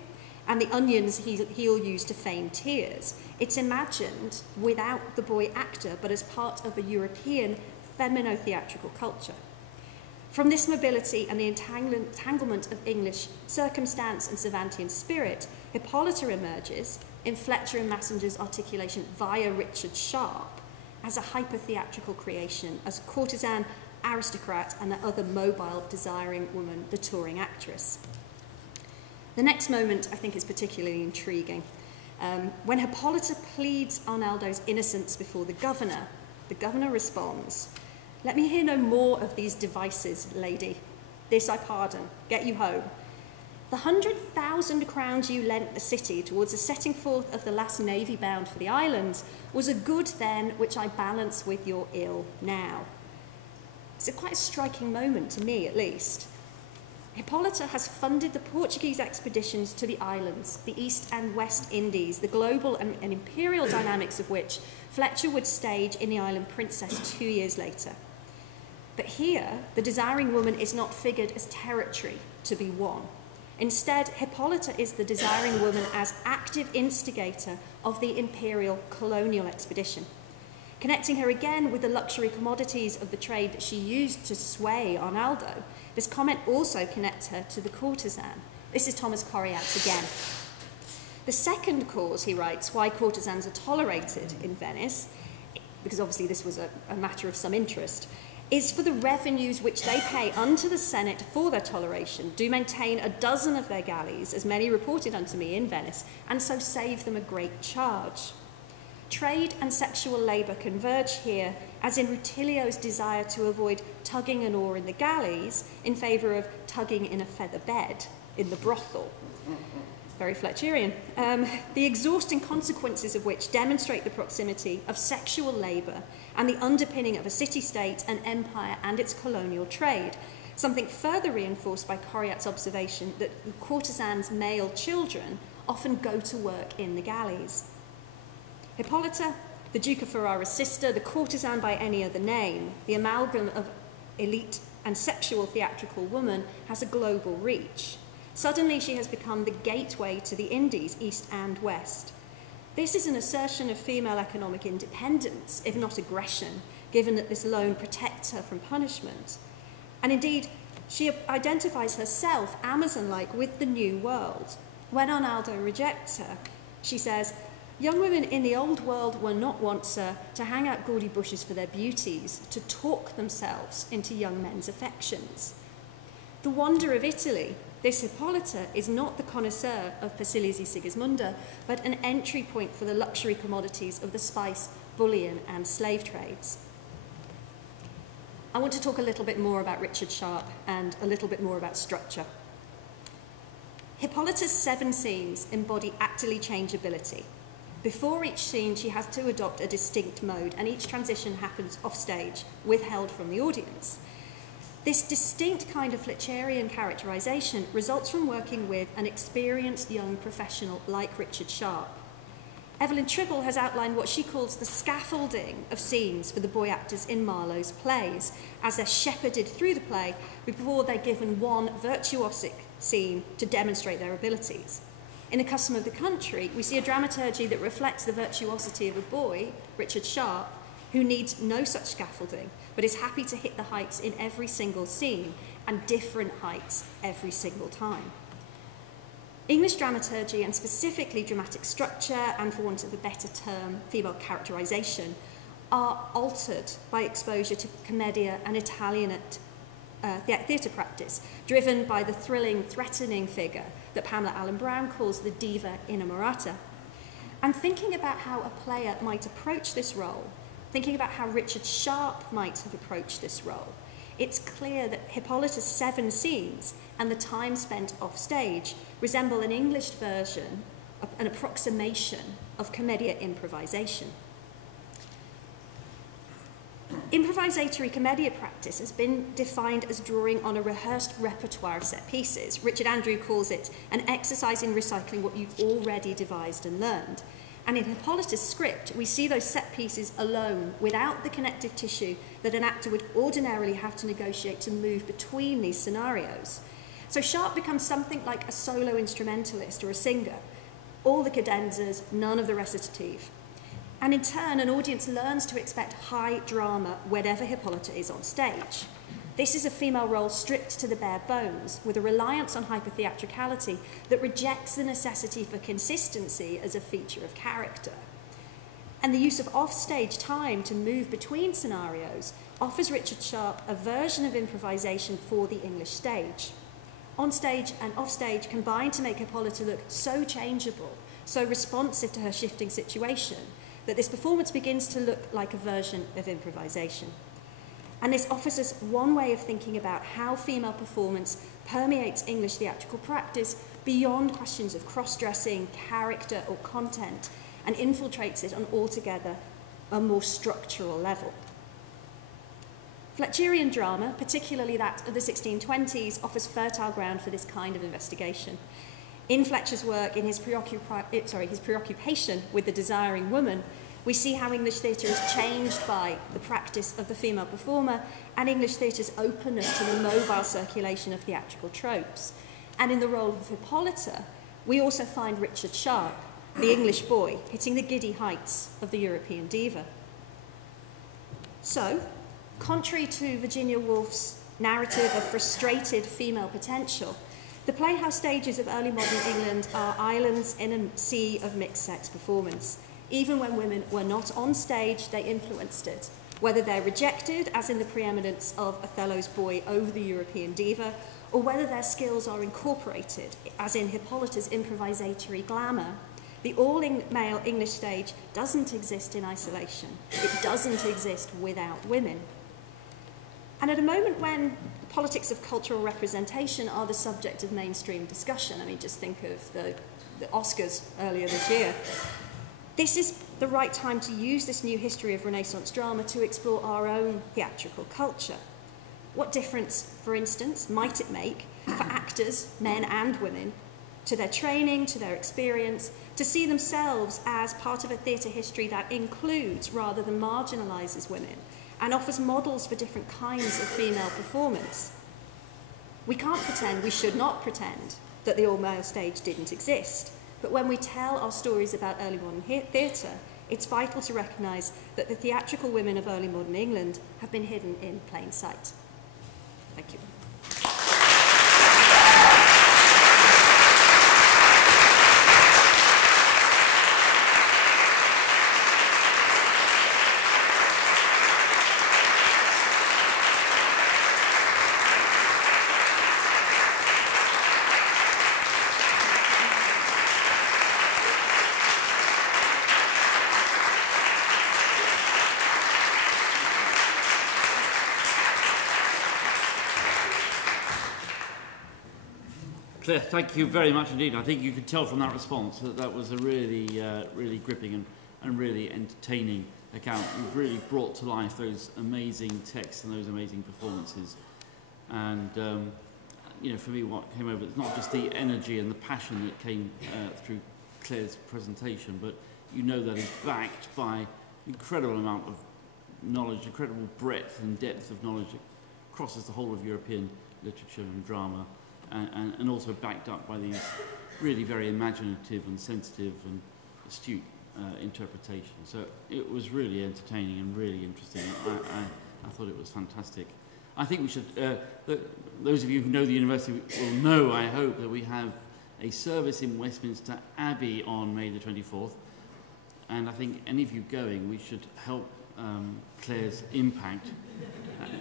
and the onions he'll use to feign tears. It's imagined without the boy actor, but as part of a European femino-theatrical culture. From this mobility and the entanglement of English circumstance and Cervantian spirit, Hippolyta emerges, in Fletcher and Massinger's articulation via Richard Sharp, as a hyper-theatrical creation, as a courtesan, aristocrat, and that other mobile, desiring woman, the touring actress. The next moment, I think, is particularly intriguing. When Hippolyta pleads Arnaldo's innocence before the governor responds, "Let me hear no more of these devices, lady. This I pardon. Get you home. The 100,000 crowns you lent the city towards the setting forth of the last navy bound for the islands was a good then which I balance with your ill now." It's quite a striking moment to me, at least. Hippolyta has funded the Portuguese expeditions to the islands, the East and West Indies, the global and imperial dynamics of which Fletcher would stage in The Island Princess 2 years later. But here, the desiring woman is not figured as territory to be won. Instead, Hippolyta is the desiring woman as active instigator of the imperial colonial expedition. Connecting her again with the luxury commodities of the trade that she used to sway Arnaldo, this comment also connects her to the courtesan. This is Thomas Coriat again. The second cause, he writes, why courtesans are tolerated in Venice, because obviously this was a matter of some interest, is for the revenues which they pay unto the Senate for their toleration, do maintain a dozen of their galleys, as many reported unto me in Venice, and so save them a great charge. Trade and sexual labour converge here, as in Rutilio's desire to avoid tugging an oar in the galleys in favour of tugging in a feather bed in the brothel. very Fletcherian, the exhausting consequences of which demonstrate the proximity of sexual labour and the underpinning of a city-state, an empire and its colonial trade, something further reinforced by Coriat's observation that the courtesan's male children often go to work in the galleys. Hippolyta, the Duke of Ferrara's sister, the courtesan by any other name, the amalgam of elite and sexual theatrical woman, has a global reach. Suddenly she has become the gateway to the Indies, east and west. This is an assertion of female economic independence, if not aggression, given that this loan protects her from punishment. And indeed, she identifies herself, Amazon-like, with the New World. When Arnaldo rejects her, she says, "Young women in the old world were not wont, sir, to hang out gaudy bushes for their beauties, to talk themselves into young men's affections." The wonder of Italy, this Hippolyta is not the connoisseur of Persilisi Sigismunda, but an entry point for the luxury commodities of the spice, bullion and slave trades. I want to talk a little bit more about Richard Sharp and a little bit more about structure. Hippolyta's 7 scenes embody actily changeability. Before each scene, she has to adopt a distinct mode, and each transition happens offstage, withheld from the audience. This distinct kind of Fletcherian characterization results from working with an experienced young professional like Richard Sharp. Evelyn Tribble has outlined what she calls the scaffolding of scenes for the boy actors in Marlowe's plays, as they're shepherded through the play before they're given one virtuosic scene to demonstrate their abilities. In A Custom of the Country, we see a dramaturgy that reflects the virtuosity of a boy, Richard Sharp, who needs no such scaffolding, but is happy to hit the heights in every single scene, and different heights every single time. English dramaturgy, and specifically dramatic structure, and for want of a better term, female characterization, are altered by exposure to Commedia and Italianate theatre practice, driven by the thrilling, threatening figure that Pamela Allen Brown calls the diva innamorata. And thinking about how a player might approach this role, thinking about how Richard Sharp might have approached this role, it's clear that Hippolyta's 7 scenes and the time spent off stage resemble an English version, an approximation of Commedia improvisation. Improvisatory Commedia practice has been defined as drawing on a rehearsed repertoire of set pieces. Richard Andrew calls it an exercise in recycling what you've already devised and learned. And in Hippolytus' script, we see those set pieces alone, without the connective tissue that an actor would ordinarily have to negotiate to move between these scenarios. So Sharp becomes something like a solo instrumentalist or a singer. All the cadenzas, none of the recitative. And in turn, an audience learns to expect high drama whenever Hippolyta is on stage. This is a female role stripped to the bare bones, with a reliance on hypertheatricality that rejects the necessity for consistency as a feature of character. And the use of off-stage time to move between scenarios offers Richard Sharp a version of improvisation for the English stage. On stage and off stage combine to make Hippolyta look so changeable, so responsive to her shifting situation, that this performance begins to look like a version of improvisation. And this offers us one way of thinking about how female performance permeates English theatrical practice beyond questions of cross-dressing, character or content, and infiltrates it on altogether a more structural level. Fletcherian drama, particularly that of the 1620s, offers fertile ground for this kind of investigation. In Fletcher's work, in his preoccupation with the desiring woman, we see how English theatre is changed by the practice of the female performer and English theatre's openness to the mobile circulation of theatrical tropes. And in the role of Hippolyta, we also find Richard Sharp, the English boy, hitting the giddy heights of the European diva. So, contrary to Virginia Woolf's narrative of frustrated female potential, the playhouse stages of early modern England are islands in a sea of mixed-sex performance. Even when women were not on stage, they influenced it, whether they're rejected, as in the preeminence of Othello's boy over the European diva, or whether their skills are incorporated, as in Hippolyta's improvisatory glamour. The all-male English stage doesn't exist in isolation. It doesn't exist without women. And at a moment when the politics of cultural representation are the subject of mainstream discussion, I mean, just think of the Oscars earlier this year, this is the right time to use this new history of Renaissance drama to explore our own theatrical culture. What difference, for instance, might it make for actors, men and women, to their training, to their experience, to see themselves as part of a theatre history that includes rather than marginalises women and offers models for different kinds of female performance? We can't pretend, we should not pretend, that the all-male stage didn't exist. But when we tell our stories about early modern theatre, it's vital to recognise that the theatrical women of early modern England have been hidden in plain sight. Thank you. Claire, thank you very much indeed. I think you could tell from that response that that was a really, really gripping and really entertaining account. You've really brought to life those amazing texts and those amazing performances. And, you know, for me, what came over, it's not just the energy and the passion that came through Claire's presentation, but you know that is backed by incredible amount of knowledge, incredible breadth and depth of knowledge that crosses the whole of European literature and drama. And also backed up by these really very imaginative and sensitive and astute interpretations. So it was really entertaining and really interesting. I thought it was fantastic. I think we should, those of you who know the university will know, I hope, that we have a service in Westminster Abbey on May the 24th. And I think any of you going, we should help Claire's impact.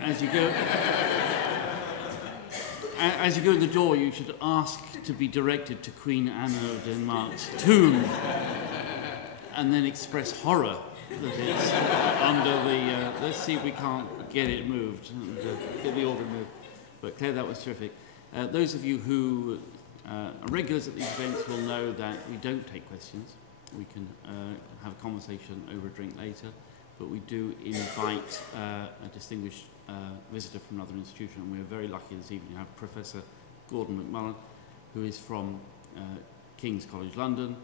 As you go... As you go in the door, you should ask to be directed to Queen Anne of Denmark's tomb and then express horror that it's under the... let's see if we can't get it moved, and, get the organ moved. But Claire, that was terrific. Those of you who are regulars at these events will know that we don't take questions. We can have a conversation over a drink later, but we do invite a distinguished visitor from another institution, and we're very lucky this evening to have Professor Gordon McMullen, who is from King's College London,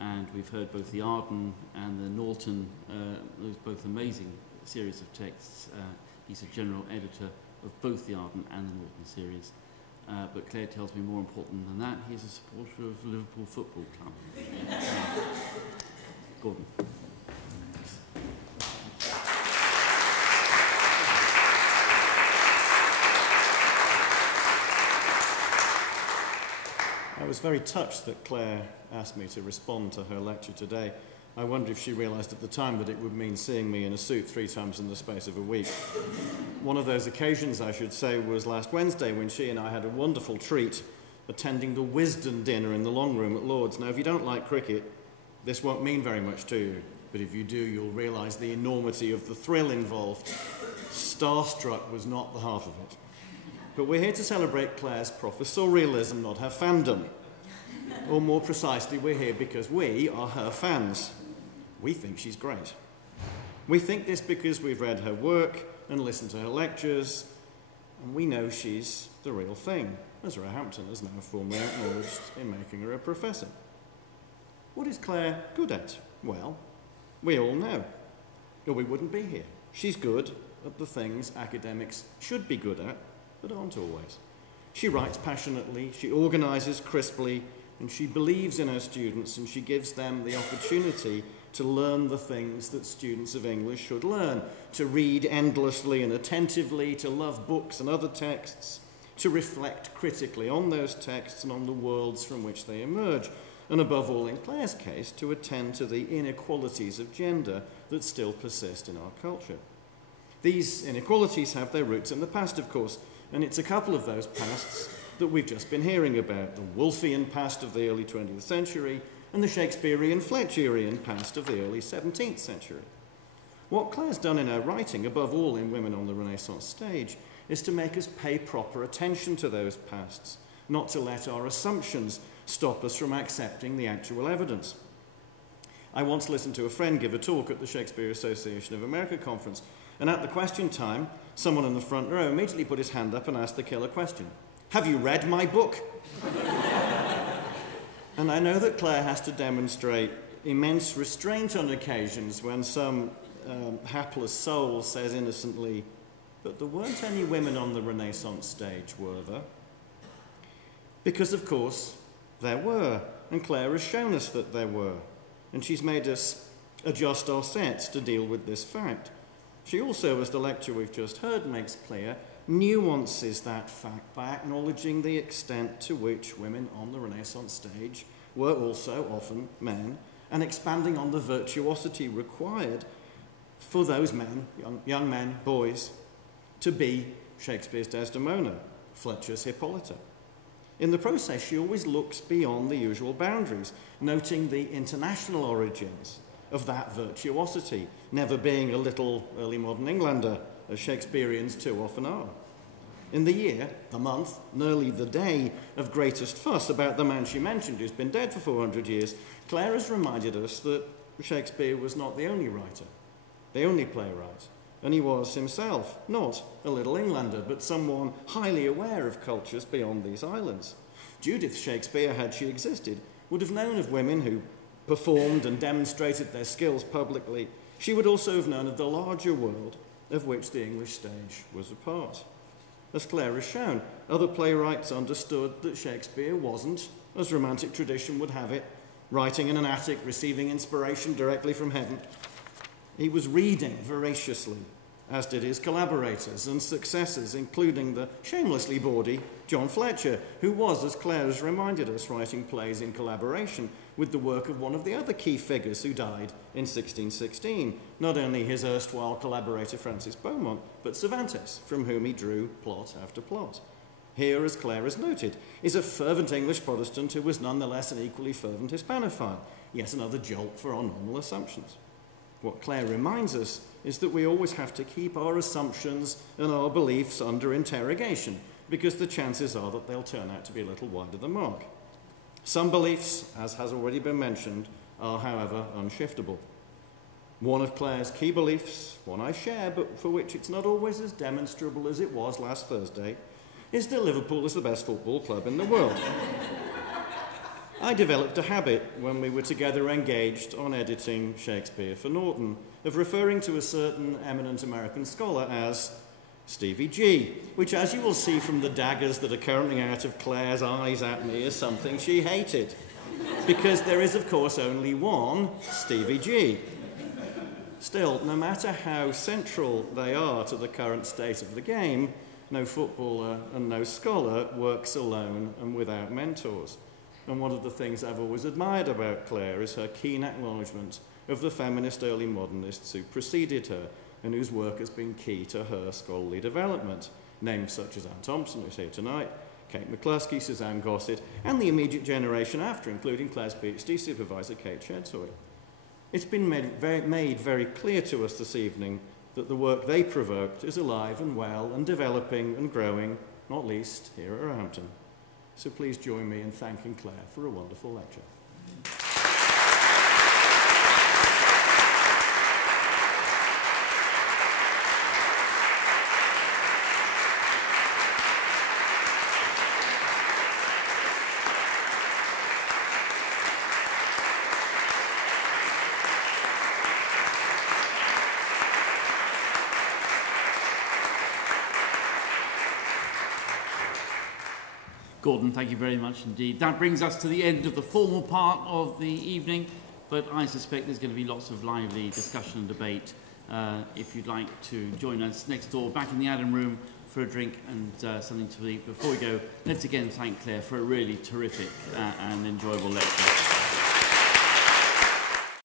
and we've heard both the Arden and the Norton, those both amazing series of texts. He's a general editor of both the Arden and the Norton series. But Claire tells me more important than that, he's a supporter of Liverpool Football Club. Gordon. I was very touched that Claire asked me to respond to her lecture today. I wonder if she realised at the time that it would mean seeing me in a suit 3 times in the space of a week. One of those occasions, I should say, was last Wednesday when she and I had a wonderful treat attending the Wisden dinner in the Long Room at Lord's. Now, if you don't like cricket, this won't mean very much to you, but if you do, you'll realise the enormity of the thrill involved. Starstruck was not the half of it. But we're here to celebrate Claire's professorialism, not her fandom. Or more precisely, we're here because we are her fans. We think she's great. We think this because we've read her work and listened to her lectures, and we know she's the real thing, as Roehampton has now formally acknowledged in making her a professor. What is Claire good at? Well, we all know, or we wouldn't be here. She's good at the things academics should be good at, but aren't always. She writes passionately, she organises crisply, and she believes in her students, and she gives them the opportunity to learn the things that students of English should learn, to read endlessly and attentively, to love books and other texts, to reflect critically on those texts and on the worlds from which they emerge, and above all, in Claire's case, to attend to the inequalities of gender that still persist in our culture. These inequalities have their roots in the past, of course, and it's a couple of those pasts that we've just been hearing about, the Woolfian past of the early 20th century and the Shakespearean Fletcherian past of the early 17th century. What Claire's done in her writing, above all in Women on the Renaissance Stage, is to make us pay proper attention to those pasts, not to let our assumptions stop us from accepting the actual evidence. I once listened to a friend give a talk at the Shakespeare Association of America conference, and at the question time, someone in the front row immediately put his hand up and asked the killer question: "Have you read my book?" And I know that Clare has to demonstrate immense restraint on occasions when some hapless soul says innocently, "But there weren't any women on the Renaissance stage, were there?" Because, of course, there were, and Clare has shown us that there were, and she's made us adjust our sets to deal with this fact. She also, as the lecture we've just heard makes clear, nuances that fact by acknowledging the extent to which women on the Renaissance stage were also often men, and expanding on the virtuosity required for those men, young men, boys, to be Shakespeare's Desdemona, Fletcher's Hippolyta. In the process, she always looks beyond the usual boundaries, noting the international origins of that virtuosity, never being a little early modern Englander, as Shakespeareans too often are. In the year, the month, nearly the day of greatest fuss about the man she mentioned who's been dead for 400 years, Clare has reminded us that Shakespeare was not the only writer, the only playwright, and he was himself not a little Englander, but someone highly aware of cultures beyond these islands. Judith Shakespeare, had she existed, would have known of women who performed and demonstrated their skills publicly. She would also have known of the larger world of which the English stage was a part. As Clare has shown, other playwrights understood that Shakespeare wasn't, as romantic tradition would have it, writing in an attic, receiving inspiration directly from heaven. He was reading voraciously, as did his collaborators and successors, including the shamelessly bawdy John Fletcher, who was, as Clare has reminded us, writing plays in collaboration with the work of one of the other key figures who died in 1616, not only his erstwhile collaborator Francis Beaumont, but Cervantes, from whom he drew plot after plot. Here, as Clare has noted, is a fervent English Protestant who was nonetheless an equally fervent Hispanophile, yet another jolt for our normal assumptions. What Clare reminds us is that we always have to keep our assumptions and our beliefs under interrogation, because the chances are that they'll turn out to be a little wide of the mark. Some beliefs, as has already been mentioned, are, however, unshiftable. One of Clare's key beliefs, one I share, but for which it's not always as demonstrable as it was last Thursday, is that Liverpool is the best football club in the world. I developed a habit when we were together engaged on editing Shakespeare for Norton of referring to a certain eminent American scholar as Stevie G, which, as you will see from the daggers that are currently out of Clare's eyes at me, is something she hated. Because there is, of course, only one Stevie G. Still, no matter how central they are to the current state of the game, no footballer and no scholar works alone and without mentors. And one of the things I've always admired about Clare is her keen acknowledgement of the feminist early modernists who preceded her and whose work has been key to her scholarly development. Names such as Anne Thompson, who's here tonight, Kate McCluskey, Suzanne Gossett, and the immediate generation after, including Clare's PhD supervisor, Kate Shedsoy. It's been made very clear to us this evening that the work they provoked is alive and well and developing and growing, not least here at Roehampton. So please join me in thanking Clare for a wonderful lecture. Gordon, thank you very much indeed. That brings us to the end of the formal part of the evening, but I suspect there's going to be lots of lively discussion and debate. If you'd like to join us next door, back in the Adam Room for a drink and something to eat. Before we go, let's again thank Clare for a really terrific and enjoyable lecture.